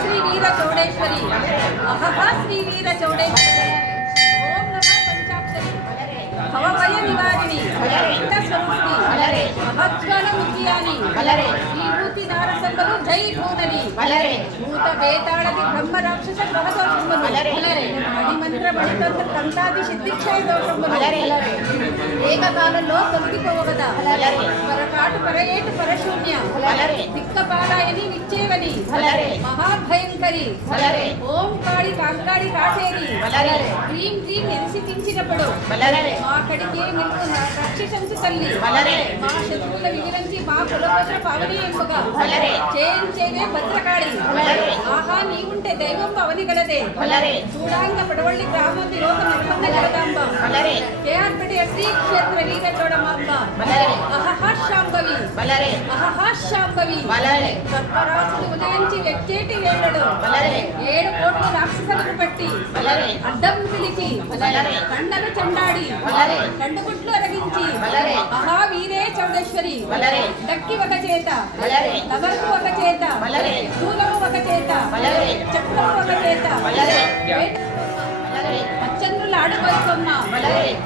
ಶ್ರೀ ವೀರ ಚೌಡೇಶ್ವರಿ ಶ್ರೀ ವೀರ ಚೌಡೇಶ್ವರಿ ಓಂ ನಮಃ ಪಂಚಾಕ್ಷರಿ ಭವಭಯ ನಿವಾರಿಣಿ ಸ್ವರೂಪಿಣಿ ಮಹಜ್ವಾಲ ಮುಖಿಯಾನಿ ವಿಭೂತಿ ನಾರಸಂಗರು ಜೈ ಭೂನನಿ ಭೂತ ಬೇತಾಳದಿ ಬ್ರಹ್ಮ ರಾಕ್ಷಸ ಗ್ರಹದೋಷಂಬನು మణిమంత్ర మణితంత్ర తంత్రాది సిద్ధిక్షయ దోషంబను ఏకకాలంలో తొలగిపోవగదా పరకాటు పరయేటు పరశూన్య దిక్కపాలాయని నిచ్చేవని మహాభయంకరి ఓం కాళి కాంగాళి కాటేరి క్రీం క్రీం ఎరిసికించినప్పుడు మా కడికి నిన్ను రక్షించు తల్లి మా శత్రువుల విగిరించి మా కులవోష పవని ఎంపుగా చేయించేవే భద్రకాళి ఆహా నీవుంటే దైవం పవని గలదే చూడాంగ పడవಳ್ಳಿ ಗ್ರಾಮ ವಿರೋಧ ನಿರ್ಬಂಧ ಜಗದಾಂಬ ಕೆಆರ್ಪೇಟೆಯ ಶ್ರೀ ಕ್ಷೇತ್ರ ವೀರ ಚೌಡಮಾಂಬ ಶಾಂಭವಿ ಶಾಂಭವಿ సర్పరాజులు ఉదయించి వెచ్చేటి వేళ్ళడు 7 కోట్ల రాక్షసులను పట్టి అడ్డం పిలిచి కండలు చండాడి కండుగుట్లు అరగించి మహావీరే చౌడేశ్వరి దక్కి ఒక చేత తబరకు ఒక చేత శూలము ఒక చేత చక్రము ఒక చేత పచ్చంద్రుల ఆడుకొమ్మ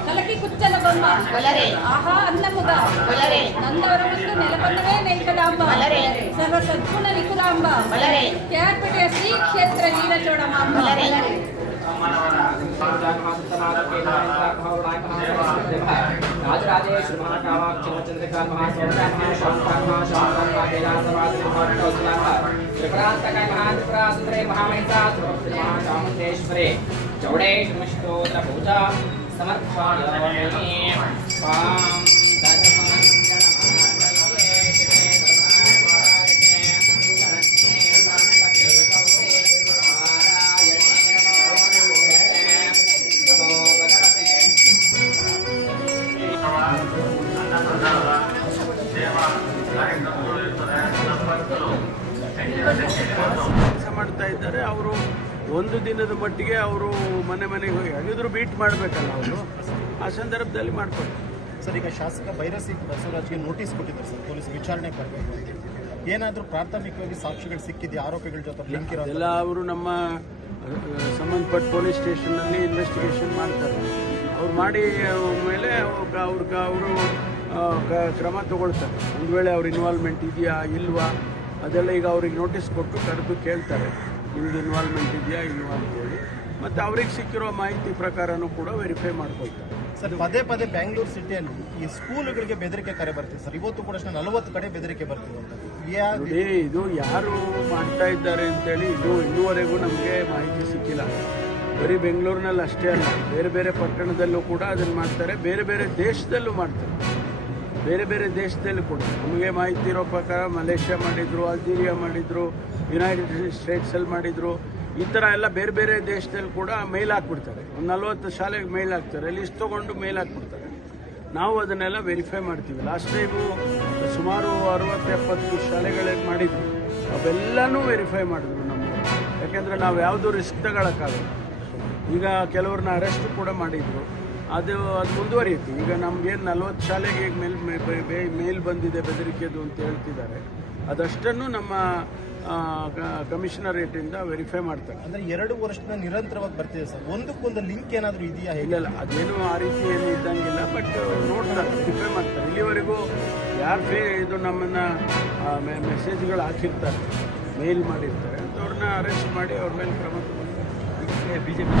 కలకి కుచ్చల బొమ్మ ఆహా అన్నముగా నందవరముందు నెలకొన్నవే నైకలాంబ సర్వ సద్గుణ నికులాంబ కేఆర్పేటెయ శ్రీ క్షేత్ర వీర చౌడమాంబ राजराजेश्वर महाकावाक्षचंद्रकाल महासौरकाल महाशांताल महाशांताल त्रिपुरांतकाय महात्रिपुरासुंदरे महामहिषासुरभद्रे महाचामुण्डेश्वरे चौडेश्वरस्तोत्र पूजा समर्पयामि स्वाम ಮಾಡ್ತಾ ಇದ್ದಾರೆ ಅವರು. ಒಂದು ದಿನದ ಮಟ್ಟಿಗೆ ಅವರು ಮನೆಗೆ ಹೋಗಿ ಹಾಗಿದ್ರು ಬೀಟ್ ಮಾಡಬೇಕಲ್ಲ ಅವರು, ಆ ಸಂದರ್ಭದಲ್ಲಿ ಮಾಡ್ತಾರೆ. ಸರ್, ಈಗ ಶಾಸಕ ಬೈರಸಿ ಬಸವರಾಜ್ಗೆ ನೋಟಿಸ್ ಕೊಟ್ಟಿದ್ದಾರೆ ಸರ್, ಪೊಲೀಸ್ ವಿಚಾರಣೆ ಬರಬೇಕು ಅಂತ. ಏನಾದರೂ ಪ್ರಾಥಮಿಕವಾಗಿ ಸಾಕ್ಷಿಗಳು ಸಿಕ್ಕಿದೆಯಾ ಆರೋಪಿಗಳ ಜೊತೆ ಲಿಂಕ್ ಇರೋ ಎಲ್ಲ ಅವರು ನಮ್ಮ ಸಂಬಂಧಪಟ್ಟ ಪೊಲೀಸ್ ಸ್ಟೇಷನ್ನಲ್ಲಿ ಇನ್ವೆಸ್ಟಿಗೇಷನ್ ಮಾಡ್ತಾರೆ. ಅವ್ರು ಮಾಡಿ ಮೇಲೆ ಅವರು ಕ್ರಮ ತಗೊಳ್ತಾರೆ. ಒಂದು ವೇಳೆ ಅವ್ರ ಇನ್ವಾಲ್ವ್ಮೆಂಟ್ ಇದೆಯಾ ಇಲ್ವಾ ಅದೆಲ್ಲ ಈಗ ಅವ್ರಿಗೆ ನೋಟಿಸ್ ಕೊಟ್ಟು ಕರೆದು ಕೇಳ್ತಾರೆ, ನಿಮ್ದು ಇನ್ವಾಲ್ವ್ಮೆಂಟ್ ಇದೆಯಾ ಇಲ್ವಾ ಅಂತೇಳಿ. ಮತ್ತು ಅವ್ರಿಗೆ ಸಿಕ್ಕಿರೋ ಮಾಹಿತಿ ಪ್ರಕಾರನೂ ಕೂಡ ವೆರಿಫೈ ಮಾಡ್ಕೊಳ್ತಾರೆ. ಸರ್, ಪದೇ ಪದೇ ಬೆಂಗಳೂರು ಸಿಟಿಯಲ್ಲಿ ಈ ಸ್ಕೂಲ್ಗಳಿಗೆ ಬೆದರಿಕೆ ಕರೆ ಬರ್ತೀವಿ ಸರ್. ಇವತ್ತು ಕೂಡ 40 ಕಡೆ ಬೆದರಿಕೆ ಬರ್ತಿದೆ. ಇದು ಯಾರು ಮಾಡ್ತಾ ಇದ್ದಾರೆ ಅಂತೇಳಿ ಇನ್ನೂವರೆಗೂ ನಮಗೆ ಮಾಹಿತಿ ಸಿಕ್ಕಿಲ್ಲ. ಬರೀ ಬೆಂಗಳೂರಿನಲ್ಲಿ ಅಷ್ಟೇ ಅಲ್ಲ, ಬೇರೆ ಬೇರೆ ಪಟ್ಟಣದಲ್ಲೂ ಕೂಡ ಅದನ್ನು ಮಾಡ್ತಾರೆ. ಬೇರೆ ಬೇರೆ ದೇಶದಲ್ಲೂ ಮಾಡ್ತಾರೆ. ಬೇರೆ ಬೇರೆ ದೇಶದಲ್ಲಿ ಕೂಡ ನಮಗೆ ಮಾಹಿತಿ ಇರೋ ಪ್ರಕಾರ ಮಲೇಷ್ಯಾ ಮಾಡಿದರು, ಅಲ್ಜೀರಿಯಾ ಮಾಡಿದರು, ಯುನೈಟೆಡ್ ಸ್ಟೇಟ್ಸಲ್ಲಿ ಮಾಡಿದರು. ಈ ಥರ ಎಲ್ಲ ಬೇರೆ ಬೇರೆ ದೇಶದಲ್ಲಿ ಕೂಡ ಮೇಲ್ ಹಾಕ್ಬಿಡ್ತಾರೆ. ಒಂದು 40 ಶಾಲೆಗೆ ಮೇಲ್ ಹಾಕ್ತಾರೆ, ಲಿಸ್ಟ್ ತೊಗೊಂಡು ಮೇಲ್ ಹಾಕ್ಬಿಡ್ತಾರೆ. ನಾವು ಅದನ್ನೆಲ್ಲ ವೆರಿಫೈ ಮಾಡ್ತೀವಿ. ಲಾಸ್ಟ್ ಟೈಮು ಸುಮಾರು 60-70 ಶಾಲೆಗಳಿಗೆ ಮಾಡಿದ್ವಿ. ಅವೆಲ್ಲನೂ ವೆರಿಫೈ ಮಾಡಿದ್ರು ನಮ್ಮದು. ಯಾಕೆಂದರೆ ನಾವು ಯಾವುದೂ ರಿಸ್ಕ್ ತಗೊಳಕ್ಕಾಗಲ್ಲ. ಈಗ ಕೆಲವ್ರನ್ನ ಅರೆಸ್ಟ್ ಕೂಡ ಮಾಡಿದರು. ಅದು ಮುಂದುವರಿಯುತ್ತೆ. ಈಗ ನಮಗೇನು 40 ಶಾಲೆಗೆ ಈಗ ಮೇಲ್ ಬಂದಿದೆ ಬೆದರಿಕೆದು ಅಂತ ಹೇಳ್ತಿದ್ದಾರೆ. ಅದಷ್ಟನ್ನು ನಮ್ಮ ಕಮಿಷನರೇಟಿಂದ ವೆರಿಫೈ ಮಾಡ್ತಾರೆ. ಅಂದರೆ 2 ವರ್ಷದಿಂದ ನಿರಂತರವಾಗಿ ಬರ್ತಿದೆ ಸರ್. ಒಂದಕ್ಕೊಂದು ಲಿಂಕ್ ಏನಾದರೂ ಇದೆಯಾ? ಇಲ್ಲ, ಅದೇನು ಆ ರೀತಿ ಏನು ಇದ್ದಂಗಿಲ್ಲ. ಬಟ್ ನೋಡ್ತಾರೆ, ವೆರಿಫೈ ಮಾಡ್ತಾರೆ. ಇಲ್ಲಿವರೆಗೂ ಯಾರು ಇದು ನಮ್ಮನ್ನು ಮೆಸೇಜ್ಗಳು ಹಾಕಿರ್ತಾರೆ, ಮೇಲ್ ಮಾಡಿರ್ತಾರೆ ಅಂಥವ್ರನ್ನ ಅರೆಸ್ಟ್ ಮಾಡಿ ಅವ್ರ ಮೇಲೆ ಕ್ರಮ ತಗೊಳ್ತಾರೆ. BJP